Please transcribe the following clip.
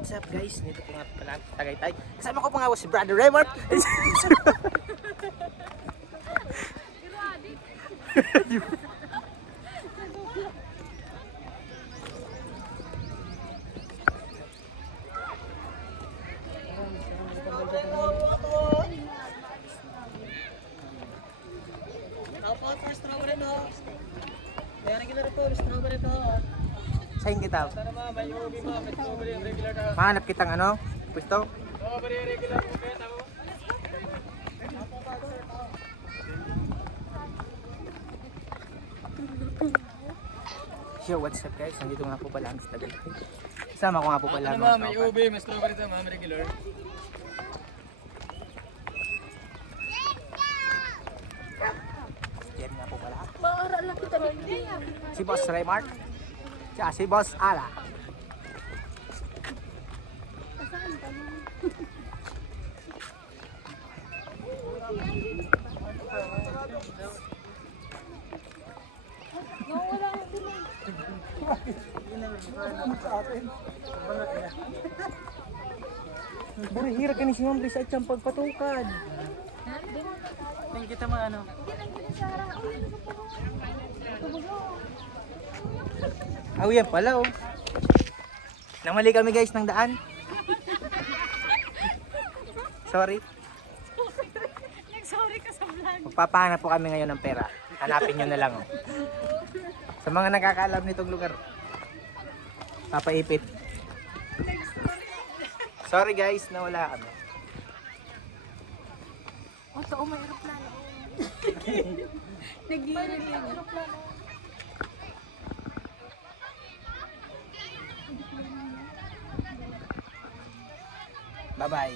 what's up guys? Dito po nga pala ang Tagaytay. Kasama ko pa nga si Brother Raymond. Saan kita? Mahanap kitang ano? Pwesto? Yo, what's up guys? Nandito nga po pala ang Tagaytay. Sama ko nga po pala ang mga may ube, may strawberry ito, ma'am, regular. Yan nga po pala. Maaral lang kita dito. Si Boss Raymond. Siya, si Boss Ala. Saan ka mo? Wala akong bilhin. Burihira ka ni si Ma'am Lisa at siyang pagpatukad. Tingin kita mo ano? Oh, yan pala oh. Namali kami guys ng daan. Sorry. Sorry ka sa vlog. Magpapahanap po kami ngayon ng pera. Hanapin nyo na lang oh. Sa mga nakakaalam nitong lugar. Papaipit. Sorry guys, nawala kami. O, to, may aeroplano. Nag-iinig yung aeroplano. Bye-bye.